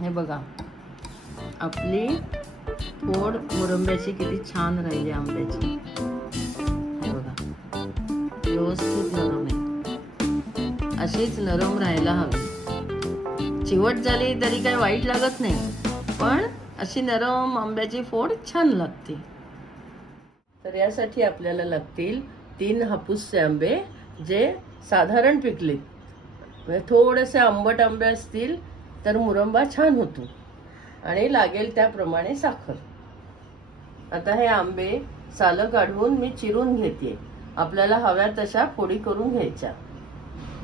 हे बघा आपली फोड मुरंब्याची किती छान राहिली आंब्याची। हे बघा व्यवस्थित नरम आहे, अशीच नरम राहायला हवी। चिवट झाली तरी काही वाईट लागत नाही, पण अशी नरम आंब्याची फोड छान लागते। तर यासाठी आपल्याला लागतील 3 हापूसचे आंबे जे साधारण पिकलेत, म्हणजे थोडेसे आंबट आंबे असतील तर मुरंबा छान होतो, आणि लागेल त्याप्रमाणे साखर। आता हे आंबे सालं काढून मी चिरून घेते। आपल्याला हव्या तशा फोडी करून घ्यायच्या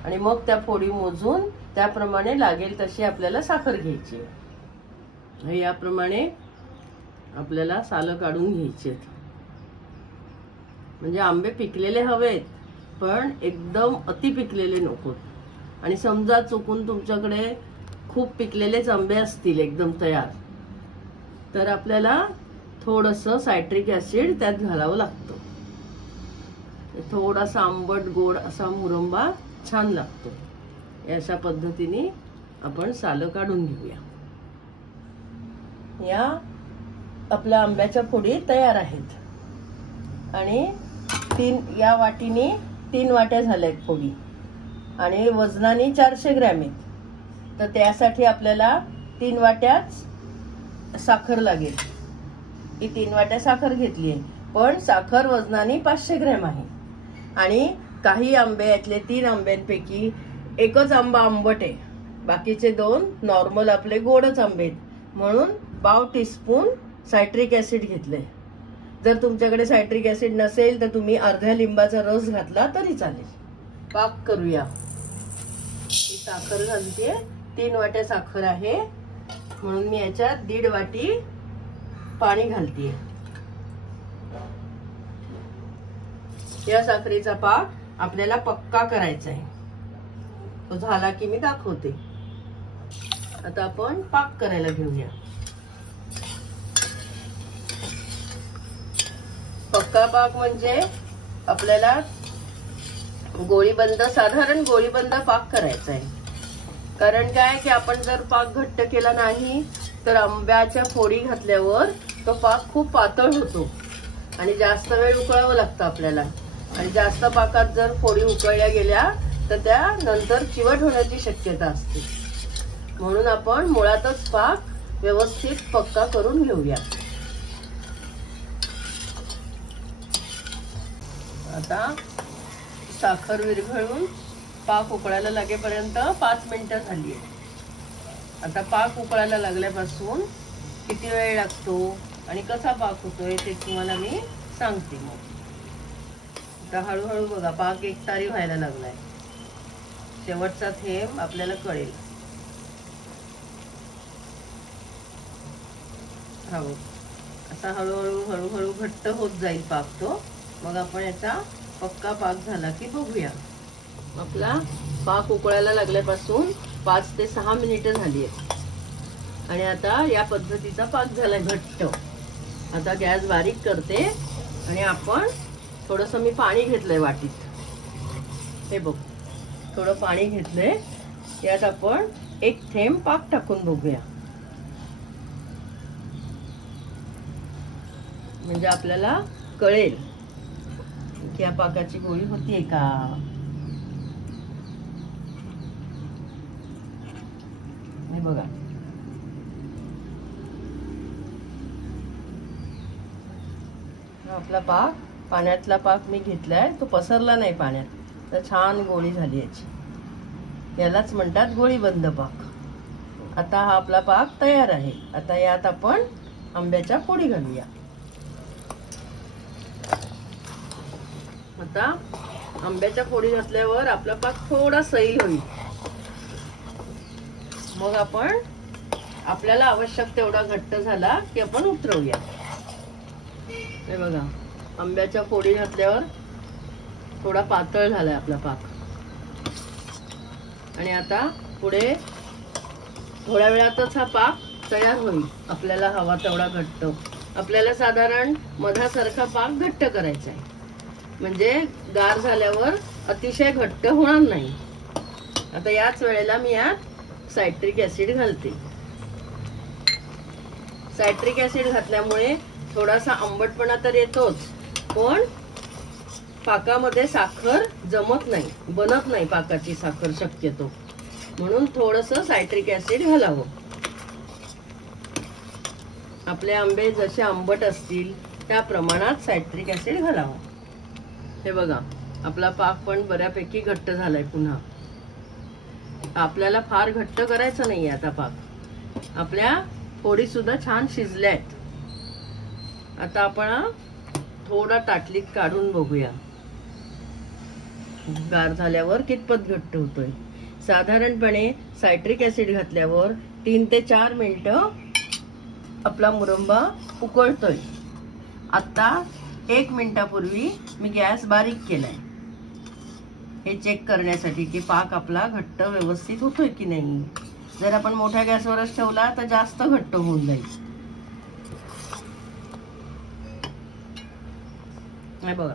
आणि मग त्या फोडी मोजून त्याप्रमाणे लागेल तशी आपल्याला साखर घ्यायची। याप्रमाणे आपल्याला सालं काढून घ्यायचे, म्हणजे आंबे पिकलेले हवेत पण एकदम अति पिकलेले नकोत। आणि समजा चुकून तुमच्याकडे खूप पिकलेलेच आंबे असतील एकदम तयार, तर आपल्याला थोडंसं सायट्रिक ऍसिड त्यात घालावं लागतं। थोडासा आंबट गोड असा मुरंबा छान लागतो। अशा पद्धतीने आपण सालं काढून घेऊया। या आपल्या आंब्याच्या फोडी तयार आहेत आणि या वाटीने 3 वाट्या झाल्यात फोडी, आणि वजनाने 400 ग्रॅम आहेत। तर त्यासाठी आपल्याला 3 वाट्याच साखर लागेल। ही 3 वाट्या साखर घेतली आहे, पण साखर वजनाने 500 ग्रॅम आहे। आणि काही आंबे यातले 3 आंब्यांपैकी एकच आंबा आंबट आहे, बाकीचे 2 नॉर्मल आपले गोडच आंबे आहेत, म्हणून पाव टीस्पून सायट्रिक ऍसिड घेतलंय। जर तुमच्याकडे सायट्रिक ऍसिड नसेल तर तुम्ही अर्ध्या लिंबाचा रस घातला तरी चालेल। पाक करूया। ही साखर घालते, 3 वाट्या साखर आहे म्हणून मी याच्यात 1.5 वाटी पाणी घालते। या साखरेचा पाक आपल्याला पक्का करायचा आहे, तो झाला की मी दाखवते। आता आपण पाक करायला घेऊया। पक्का पाक म्हणजे आपल्याला गोळीबंद, साधारण गोळीबंद पाक करायचा आहे। कारण काय की आपण जर पाक घट्ट केला नाही तर आंब्याच्या फोडी घातल्यावर तो पाक खूप पातळ होतो आणि जास्त वेळ उकळावं लागतं आपल्याला। आणि जास्त पाकात जर फोडी उकळल्या गेल्या तर त्या नंतर चिवट होण्याची शक्यता असते, म्हणून आपण मुळातच पाक व्यवस्थित पक्का करून घेऊया। आता साखर विरघळून पाक उकळायला लागेपर्यंत 5 मिनिटं झाली आहे। आता पाक उकळायला लागल्यापासून किती वेळ लागतो आणि कसा पाक होतोय ते तुम्हाला मी सांगते। मग आता हळूहळू बघा पाक एकतारी व्हायला लागलाय, शेवटचा थेंब आपल्याला कळेल। हो, असा हळूहळू हळूहळू घट्ट होत जाईल पाक तो, मग आपण याचा पक्का पाक झाला की बघूया। आपला पाक उकळायला लागल्यापासून 5 ते 6 मिनिटं झाली आहेत आणि आता या पद्धतीचा पाक झालाय घट्ट। आता गॅस बारीक करते आणि आपण थोडंसं मी पाणी घेतलंय वाटीत। हे बघ, थोडं पाणी घेतलंय, यात आपण 1 थेंब पाक टाकून बघूया, म्हणजे आपल्याला कळेल की या पाकाची गोळी होतीये का। हे बघा, आपला पाक, पाण्यातला पाक मी घेतलाय, तो पसरला नाही पाण्यात, तर छान गोळी झाली याची। यालाच म्हणतात गोळीबंद पाक। आता हा आपला पाक तयार आहे। आता यात आपण आंब्याच्या फोडी घालूया। आता आंब्याच्या फोडी घातल्यावर आपला पाक थोडा सैल होईल, मग आपण आपल्याला आवश्यक तेवढा घट्ट झाला की आपण उतरवूया। हे बघा, आंब्याच्या फोडी घातल्यावर थोडा पातळ झालाय आपला पाक, आणि आता पुढे थोड्या वेळातच हा पाक तयार होईल। आपल्याला हवा तेवढा घट्ट, आपल्याला साधारण मधासारखा पाक घट्ट करायचा आहे, म्हणजे गार झाल्यावर अतिशय घट्ट होणार नाही। आता याच वेळेला मी यात सायट्रिक ऍसिड घालते। सायट्रिक ऍसिड घातल्यामुळे थोडासा आंबटपणा तर येतोच, पण पाकामध्ये साखर जमत नाही, बनत नाही पाकाची साखर शक्यतो, म्हणून थोडंसं सायट्रिक ऍसिड घालावं. आपले आंबे जसे आंबट असतील त्या प्रमाणात सायट्रिक ऍसिड घालावं. हे बघा, आपला पाक पण बऱ्यापैकी घट्ट झालाय. पुन्हा आपल्याला फार घट्ट करायचं नाहीये आता पाक. आपल्या फोडी सुद्धा छान शिजल्यात. आता आपण थोडा ताटलीत काढून बघूया गार झाल्यावर कितपत घट्ट होतोय. साधारणपणे सायट्रिक ऍसिड घातल्यावर 3 ते 4 मिनिटं आपला मुरंबा उकळतोय. आता 1 मिनिटापूर्वी मी गॅस बारीक केलाय, हे चेक करण्यासाठी की पाक आपला घट्ट व्यवस्थित होतोय की नाही. जर आपण मोठ्या गॅसवरच ठेवला तर जास्त घट्ट होऊन जाईल. हे बघा,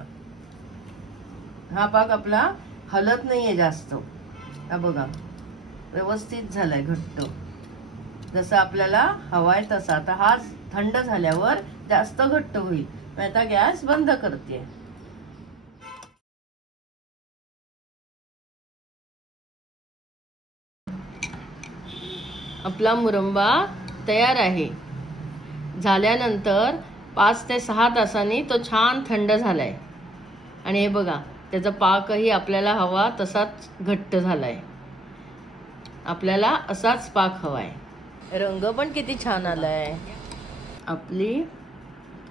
हा पाक आपला हलत नाहीये जास्त. हा बघा, व्यवस्थित झालाय घट्ट, जसं आपल्याला हवाय तसा. आता हा थंड झाल्यावर जास्त घट्ट होईल. मी आता गॅस बंद करते. आपला मुरंबा तयार आहे. झाल्यानंतर 5 ते 6 तासांनी तो छान थंड झालाय. आणि हे बघा, त्याचा पाकही आपल्याला हवा तसाच घट्ट झालाय. आपल्याला असाच पाक हवाय. रंग पण किती छान आलाय. आपली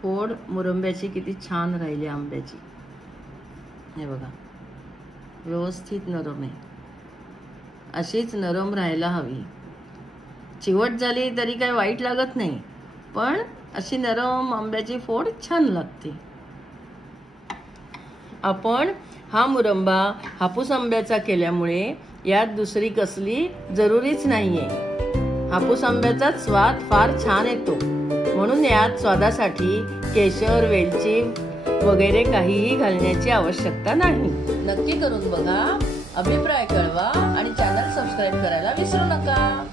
फोड मुरंब्याची किती छान राहिली आंब्याची. हे बघा, व्यवस्थित नरम आहे. अशीच नरम राहायला हवी. चिवट झाली तरी काही वाईट लागत नाही, पण अशी नरम आंब्याची फोड छान लागते. आपण हा मुरंबा हापूस आंब्याचा केल्यामुळे यात दुसरी कसली जरुरीच नाहीये. हापूस आंब्याचा स्वाद फार छान येतो, म्हणून यात स्वादासाठी केशर, वेलची वगैरे काहीही घालण्याची आवश्यकता नाही. नक्की करून बघा, अभिप्राय कळवा आणि चॅनल सबस्क्राईब करायला विसरू नका.